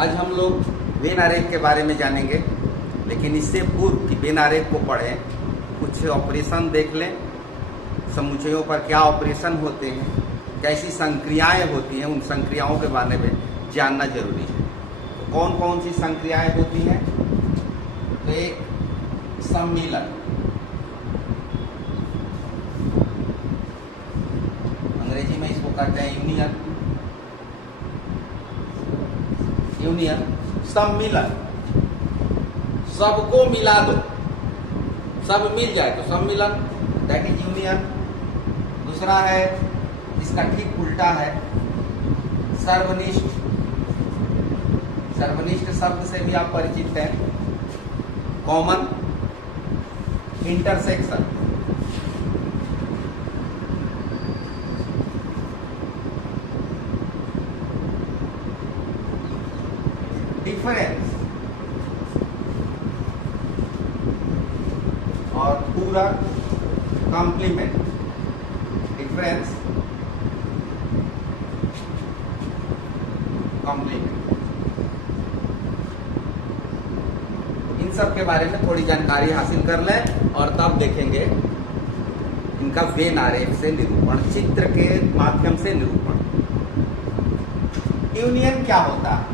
आज हम लोग वेन आरेख के बारे में जानेंगे, लेकिन इससे पूर्व कि वेन आरेख को पढ़ें कुछ ऑपरेशन देख लें। समुच्चयों पर क्या ऑपरेशन होते हैं, कैसी संक्रियाएं होती हैं, उन संक्रियाओं के बारे में जानना जरूरी है। तो कौन कौन सी संक्रियाएं होती हैं? तो एक सम्मिलन, अंग्रेजी में इसको कहते हैं यूनियन। यूनियन सम्मिलन, सबको मिला दो, सब मिल जाए तो सम्मिलन, दैट इज यूनियन। दूसरा है, इसका ठीक उल्टा है, सर्वनिष्ठ। सर्वनिष्ठ शब्द से भी आप परिचित हैं। Common, intersection. डिफरेंस और पूरक, कॉम्प्लीमेंट। Difference, complement. इन सब के बारे में थोड़ी जानकारी हासिल कर लें और तब देखेंगे इनका वेन आरेख से निरूपण, चित्र के माध्यम से निरूपण। यूनियन क्या होता है,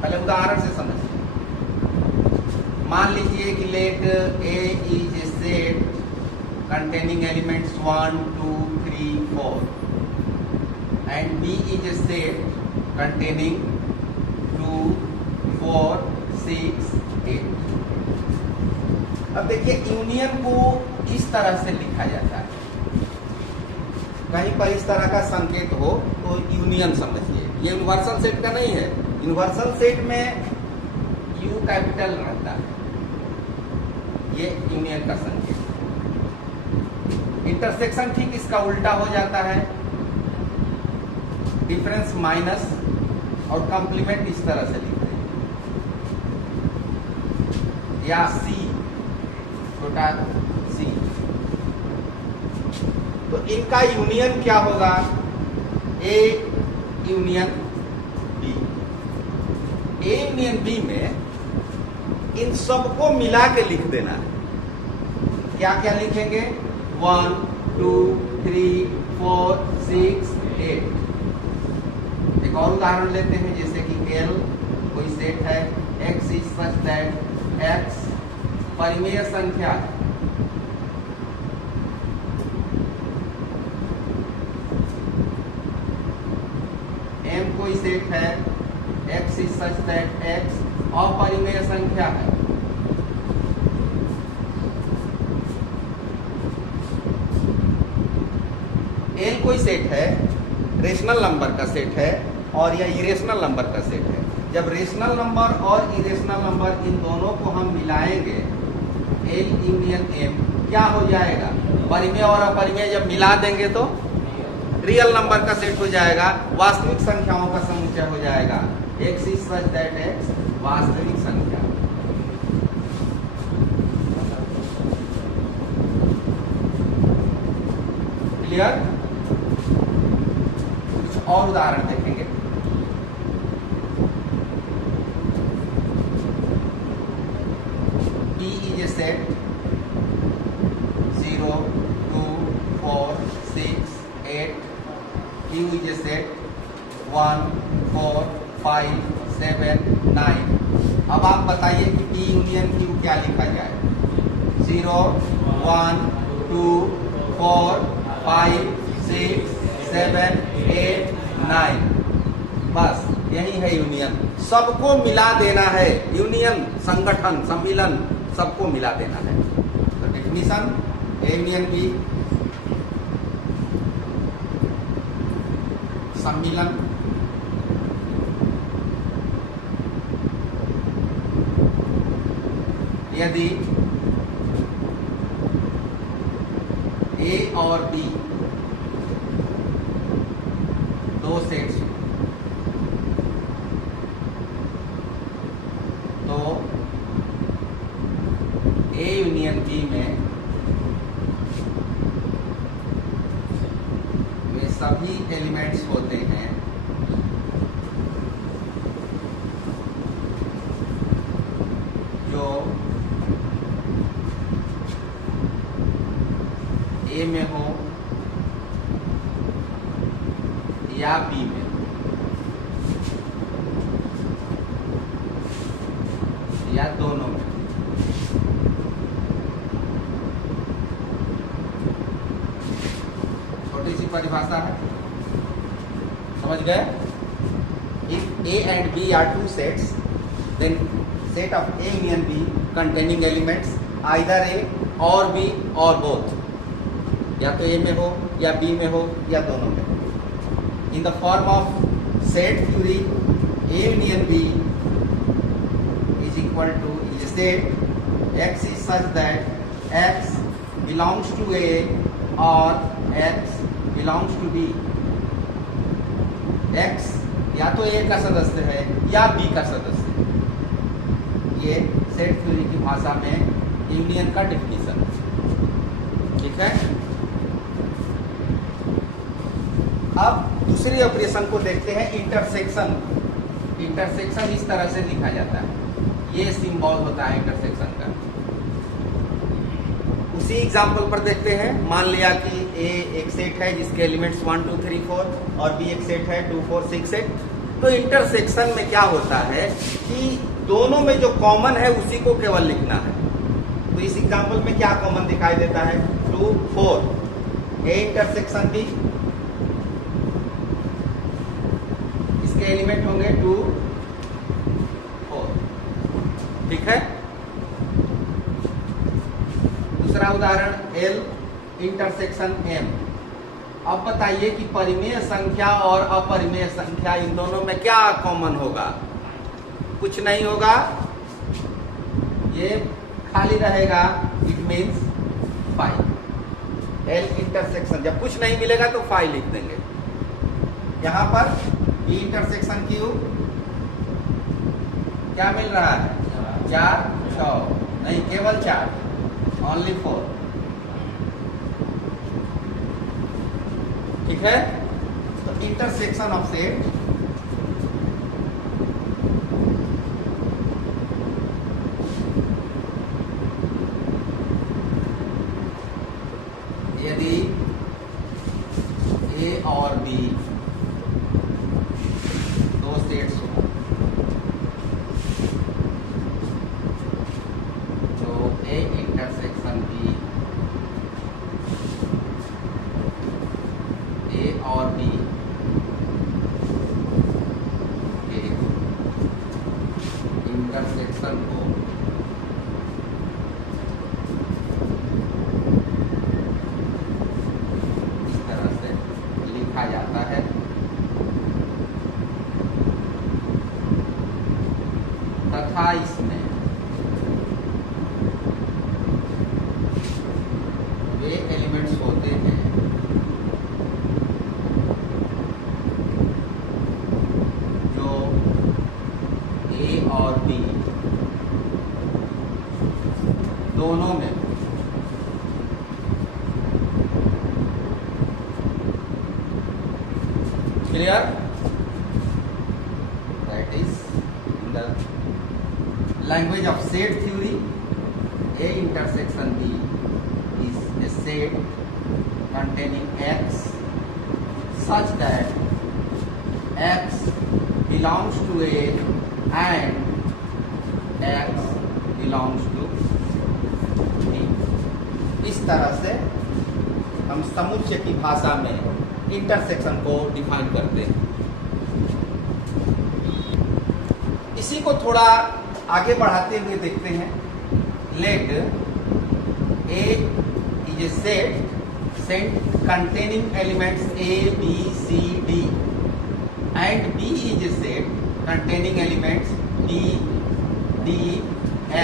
पहले उदाहरण से समझिए। मान लीजिए कि let A is a set containing elements 1, 2, 3, 4 and B is a set containing 2, 4, 6, 8। अब देखिए यूनियन को इस तरह से लिखा जाता है, कहीं पर इस तरह का संकेत हो तो यूनियन समझिए। ये यूनिवर्सल सेट का नहीं है। यूनिवर्सल सेट में यू कैपिटल रहता है, ये यूनियन का संकेत। इंटरसेक्शन ठीक इसका उल्टा हो जाता है, डिफरेंस माइनस, और कॉम्प्लीमेंट इस तरह से लिखते हैं, या सी, छोटा सी। तो इनका यूनियन क्या होगा? A union B. A union B में इन सबको मिला के लिख देना है। क्या क्या लिखेंगे? 1, 2, 3, 4, 6, 8। एक और उदाहरण लेते हैं, जैसे कि L कोई सेट है, X is such that X परिमेय संख्या है। M कोई सेट है, X is such that X अपरिमेय संख्या है। L कोई सेट है, रेशनल नंबर का सेट है, और या इरेशनल नंबर का सेट है। जब रेशनल नंबर और इरेशनल नंबर इन दोनों को हम मिलाएंगे, L यूनियन M क्या हो जाएगा? परिमेय और अपरिमेय जब मिला देंगे तो रियल नंबर का सेट हो जाएगा, वास्तविक संख्याओं का समुच्चय हो जाएगा। X is such that X वास्तविक संख्या। क्लियर? कुछ और उदाहरण देखेंगे। P is a set 0, 2, 4, 6, 8। Q is a set 1, 4, 5, 7, 9। अब आप बताइए कि P यूनियन Q क्या लिखा जाए? 0, 1, 2, 4, 5, 6, 7, 8, 9। बस यही है यूनियन। सबको मिला देना है। यूनियन संगठन, सम्मिलन, सबको मिला देना है। तो डेफिनेशन यूनियन की, सम्मिलन, यदि A और B दो सेट्स तो A यूनियन B में वे सभी एलिमेंट्स होते हैं या बी में, या दोनों में। छोटी सी परिभाषा है, समझ गए? If A and B are two sets, then set of A union B containing elements either A or B or both, या तो A में हो या B में हो या दोनों में। In the form of set theory, A union B is equal to is a set X is such that X belongs to A or X belongs to B। X या तो A का सदस्य है या B का सदस्य है। ये सेट थ्योरी की भाषा में यूनियन का डिफिनीशन है, ठीक है। अब दूसरी ऑपरेशन को देखते हैं, इंटरसेक्शन। इंटरसेक्शन इस तरह से लिखा जाता है, ये सिंबल होता है इंटरसेक्शन का। उसी एग्जाम्पल पर देखते हैं। मान लिया कि A एक सेट है जिसके एलिमेंट्स 1 2 3 4 और B एक सेट है 2 4 6 8। तो इंटरसेक्शन में क्या होता है कि दोनों में जो कॉमन है उसी को केवल लिखना है। तो इस एग्जाम्पल में क्या कॉमन दिखाई देता है? 2 4, A इंटरसेक्शन B, इसके एलिमेंट होंगे 2 4, ठीक है। दूसरा उदाहरण L इंटरसेक्शन M। अब बताइए कि परिमेय संख्या और अपरिमेय संख्या इन दोनों में क्या कॉमन होगा? कुछ नहीं होगा, ये खाली रहेगा, इट मीन्स 5। L इंटरसेक्शन, जब कुछ नहीं मिलेगा तो 5 लिख देंगे। यहां पर B इंटरसेक्शन Q क्या मिल रहा है? 4 6 नहीं, केवल 4, ओनली 4, ठीक है। तो इंटरसेक्शन ऑफ सेट यदि A और B दो सेट्स हो तो A इंटरसेक्शन B A और B के इंटरसेक्शन को इस तरह से लिखा जाता है। तथा इसमें वे एलिमेंट्स होते हैं जो A और B दोनों में clear? That is in the language of set theory, A intersection B is a set containing X such that X belongs to A and X belongs to B। इस तरह से हम समुच्चय की भाषा में इंटरसेक्शन को डिफाइन करते हैं। इसी को थोड़ा आगे बढ़ाते हुए देखते हैं। Let A is a set containing elements A, B, C, D and B is a set containing elements B, D,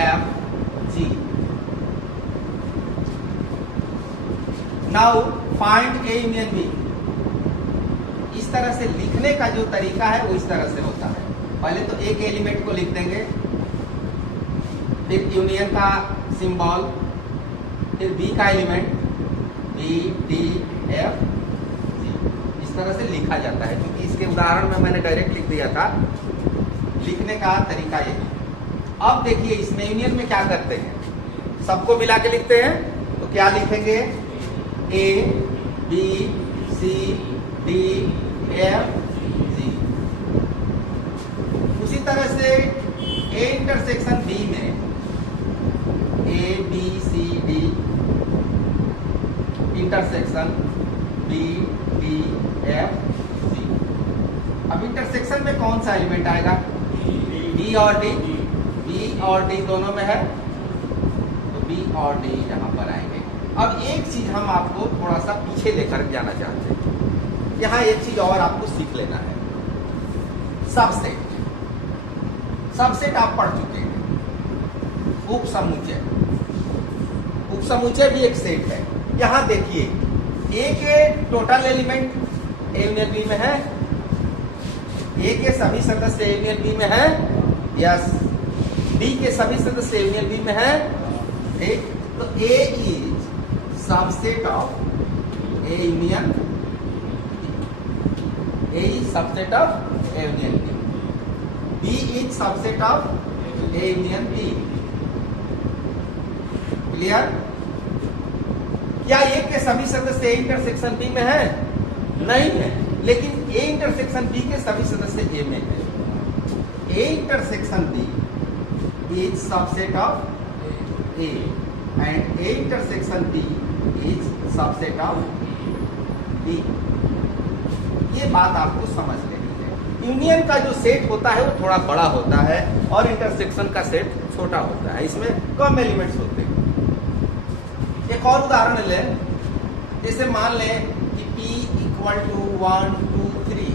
F, G. Now find A union B। इस तरह से लिखने का जो तरीका है वो इस तरह से होता है। पहले तो एक एलिमेंट को लिख देंगे, फिर यूनियन का सिंबल, फिर बी का element B, D, F, G। इस तरह से लिखा जाता है, क्योंकि इसके उदाहरण में मैंने डायरेक्ट लिख दिया था। लिखने का तरीका यही। अब देखिए इसमें यूनियन में क्या करते हैं, सबको मिला के लिखते हैं। तो क्या लिखेंगे? A, B, C, D, F G. उसी तरह से ए इंटरसेक्शन बी में A B C D intersection B D F C. अब इंटरसेक्शन में कौन सा एलिमेंट आएगा? बी और डी। बी और डी दोनों में है तो बी और डी यहां पर आएंगे। अब एक चीज हम आपको थोड़ा सा पीछे लेकर जाना चाहते हैं। यहां एक चीज और आपको सीख लेना है, सबसेट। सबसेट आप पढ़ चुके हैं। उप समुच्चय, उप समुच्चय भी एक सेट है। यहां देखिए, ए के total element A union B में है, ए के सभी सदस्य ए यूनियन बी में है, यस। बी के सभी सदस्य ए यूनियन बी में है, ठीक। तो A is subset of A union, A is subset of A union B, B is subset of A union B. Clear? क्या ए के सभी सदस्य ए इंटरसेक्शन बी में है? नहीं है, लेकिन ए इंटरसेक्शन बी के सभी सदस्य ए में है। A intersection B is subset of A and A intersection B is subset of B. ये बात आपको समझ लेनी है। यूनियन का जो सेट होता है वो थोड़ा बड़ा होता है और इंटरसेक्शन का सेट छोटा होता है, इसमें कम एलिमेंट्स होते हैं। एक और उदाहरण लें, जैसे मान लें कि P equal to 1 2 3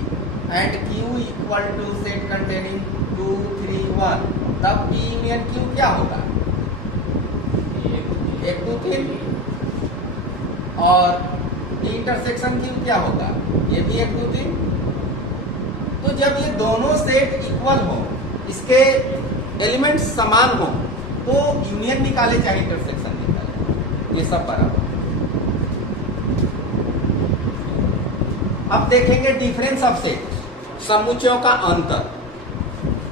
and Q equal to set containing 2 3 1, तब P यूनियन Q क्या होगा? 1 2 3। और इंटरसेक्शन Q क्या होगा? ये भी 1 2 3। तो जब ये दोनों सेट इक्वल हो, इसके एलिमेंट्स समान हो, तो यूनियन निकाले चाहे इंटरसेक्शन निकाले, ये सब बराबर। अब देखेंगे डिफरेंस ऑफ सेट, समुच्चयों का अंतर।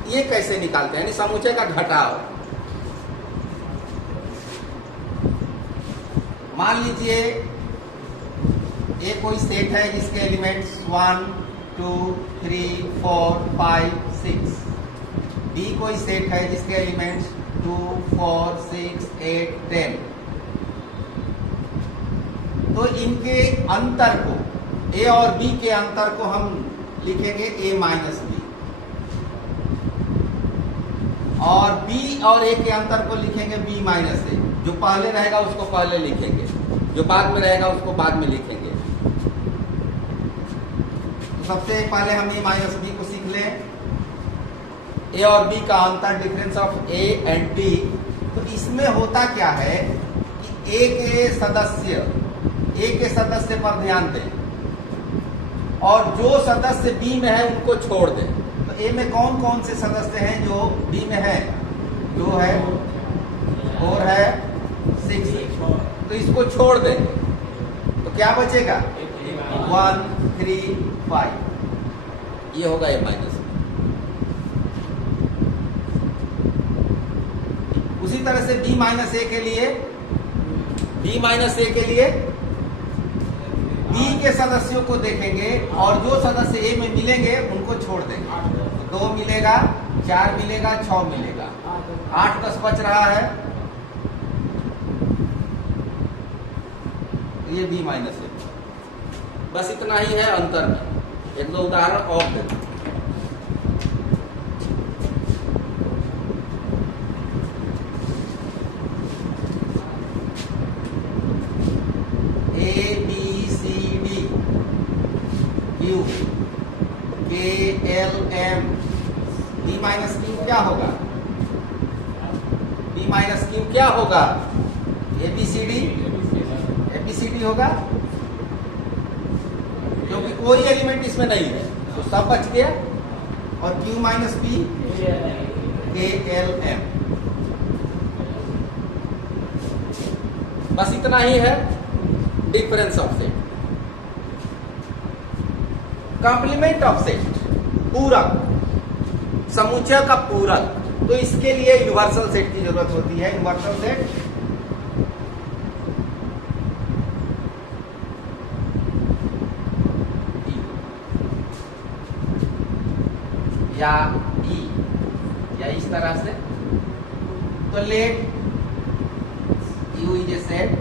ये कैसे निकालते हैं, यानी समुच्चय का घटाव। मान लीजिए ये कोई सेट है जिसके एलिमेंट्स 1 2 3 4 5 6। बी कोई सेट है जिसके एलिमेंट्स 2 4 6 8 10। तो इनके अंतर को, ए और बी के अंतर को हम लिखेंगे ए माइनस बी, और बी और ए के अंतर को लिखेंगे बी माइनस ए। जो पहले रहेगा उसको पहले लिखेंगे, जो बाद में रहेगा उसको बाद में लिखेंगे। तो सबसे पहले हम ए माइनस बी को सीख लें। ए और बी का अंतर, difference of A and B. तो इसमें होता क्या है कि ए के सदस्य पर ध्यान दें और जो सदस्य बी में है उनको छोड़ दें। तो ए में कौन कौन से सदस्य हैं जो बी में है? 2 है, 4 है, 6 है। तो इसको छोड़ दें तो क्या बचेगा? 1 3 5। ये होगा ए माइनस। उसी तरह से बी माइनस ए के लिए, बी माइनस ए के लिए बी के सदस्यों को देखेंगे और जो सदस्य ए में मिलेंगे उनको छोड़ देंगे। 2 मिलेगा, 4 मिलेगा, 6 मिलेगा, 8 10 बच रहा है, ये बी माइनस ए। बस इतना ही है अंतर में। एक दो उदाहरण और देते हैं। A B C D Q K L M, B minus Q क्या होगा? बी माइनस क्यू क्या होगा? ए बी सी डी होगा, क्योंकि कोई एलिमेंट इसमें नहीं है तो सब बच गया। और Q माइनस बी के एल एम। बस इतना ही है difference of set. Complement of set, पूरक, समुच्चय का पूरक। तो इसके लिए यूनिवर्सल सेट की जरूरत होती है। यूनिवर्सल सेट या ई या इस तरह से। तो late U is a set,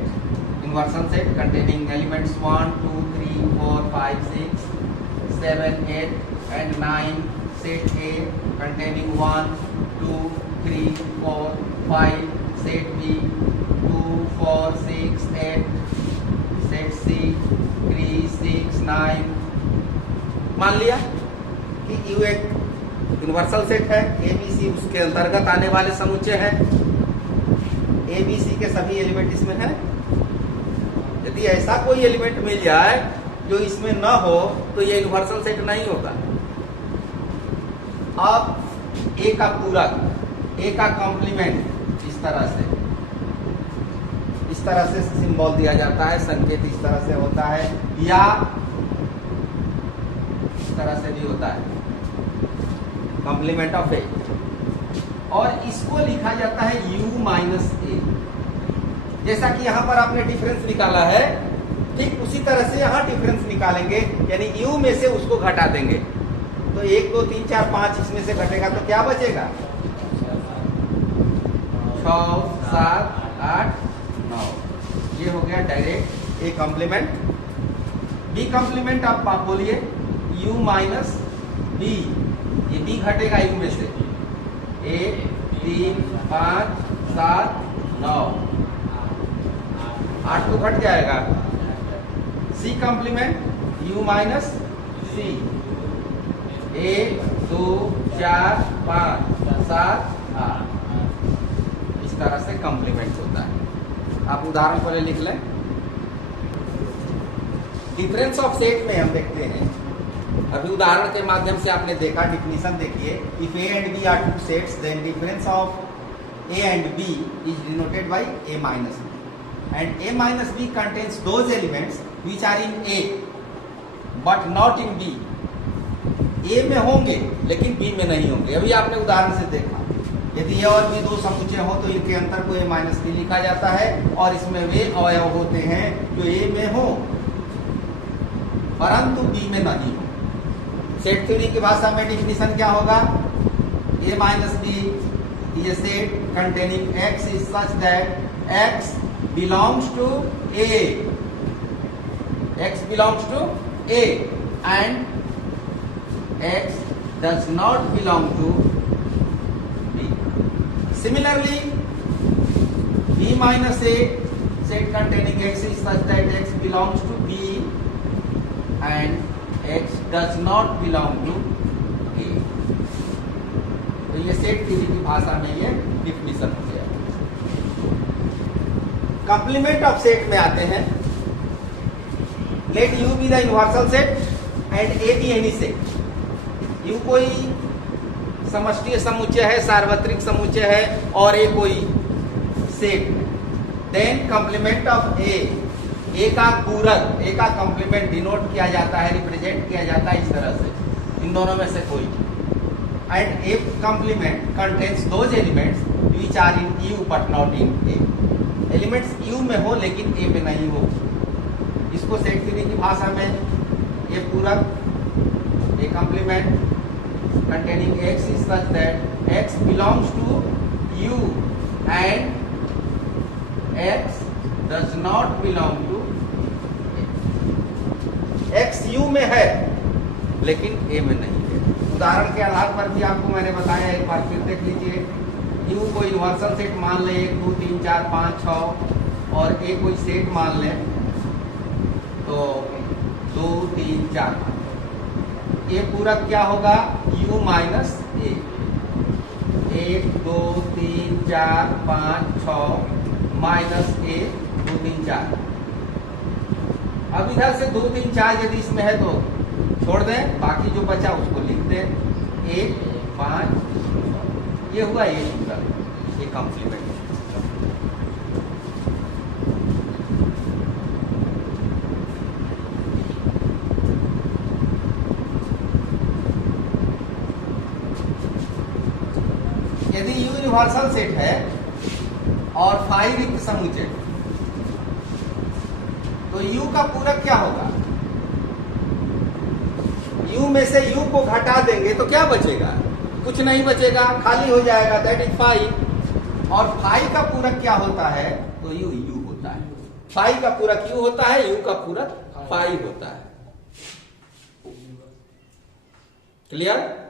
universal set containing elements 1, 2, 3, 4, 5, 6, 7, 8 and 9. Set A containing 1, 2, 3, 4, 5. Set B 2, 4, 6, 8. Set C 3, 6, 9। मान लिया कि U एक यूनिवर्सल सेट है, ABC उसके अंतर्गत आने वाले समुच्चय है, ABC के सभी एलिमेंट इसमें हैं। यदि ऐसा कोई एलिमेंट मिल जाए जो इसमें न हो तो ये यूनिवर्सल सेट नहीं होगा। अब A का पूरक, A का कॉम्प्लीमेंट इस तरह से सिंबल दिया जाता है, संकेत इस तरह से होता है या इस तरह से भी होता है, कॉम्प्लीमेंट ऑफ A। और इसको लिखा जाता है U माइनस A। जैसा कि यहां पर आपने डिफरेंस निकाला है, ठीक उसी तरह से यहां डिफरेंस निकालेंगे, यानी U में से उसको घटा देंगे। तो 1, 2, 3, 4, 5 इसमें से घटेगा तो क्या बचेगा? 6, 7, 8, 9। ये हो गया direct A complement. B complement आप बोलिए U माइनस B, ये B घटेगा U में से 1, 3, 5, 7, 9, 8 तो घट जाएगा। C complement U minus C 1, 2, 4, 5, 7, 8 इस तरह से कॉम्प्लीमेंट होता है। आप उदाहरण पहले लिख लें। डिफरेंस ऑफ सेट में हम देखते हैं, अभी उदाहरण के माध्यम से आपने देखा, डिफिनीशन देखिए। If A and B are two sets, then difference of A and B is denoted by A minus B, and A minus B contains those elements which are in A but not in B। A में होंगे लेकिन B में नहीं होंगे। अभी आपने उदाहरण से देखा, यदि A और B दो समुच्चय हो तो इनके अंतर को A माइनस B लिखा जाता है, और इसमें वे अवयव होते हैं जो A में हो परंतु B में नहीं हो। सेट थ्योरी की भाषा में डिफिनीशन क्या होगा? A minus B is a set containing X is such that X belongs to A, X belongs to A and X does not belong to B। Similarly, B minus A set containing X is such that X belongs to B and X does not belong to A। तो ये set theory की भाषा में ये definition हो गया। Complement of set में आते हैं। Let U be the universal set and A be any set. U कोई समष्टि समुच्चय है, सार्वत्रिक समुच्चय है, और A कोई set. Then complement of A, A का पूरक, A का कॉम्प्लीमेंट डिनोट किया जाता है, रिप्रेजेंट किया जाता है इस तरह से, इन दोनों में से कोई। And A complement contains those elements which are in U but not in A। Elements U में हो लेकिन A में नहीं हो। इसको सेट थ्योरी की भाषा में A पूरक, A complement containing X is such that X belongs to U and X does not belong to A। X U में है लेकिन A में नहीं है। उदाहरण के आधार पर भी आपको मैंने बताया, एक बार फिर देख लीजिए। U को यूनिवर्सल सेट मान लें 1, 2, 3, 4, 5, 6, और A कोई सेट मान लें तो 2, 3, 4। A पूरक क्या होगा? U minus A। 1, 2, 3, 4, 5, 6 minus A 2, 3, 4। अब इधर से 2, 3, 4 यदि इसमें है तो छोड़ दें, बाकी जो बचा उसको लिख दें। 1, 5, ये हुआ ये पूरक, ये कॉम्प्लीमेंट। यदि U यूनिवर्सल सेट है और फाई रिक्त समुच्चय, तो U का पूरक क्या होगा? U में से U को घटा देंगे तो क्या बचेगा? कुछ नहीं बचेगा, खाली हो जाएगा, दैट इज फाइव। और फाइव का पूरक क्या होता है? तो यू होता है। फाइव का पूरक यू होता है, यू का पूरक फाइव होता है। क्लियर?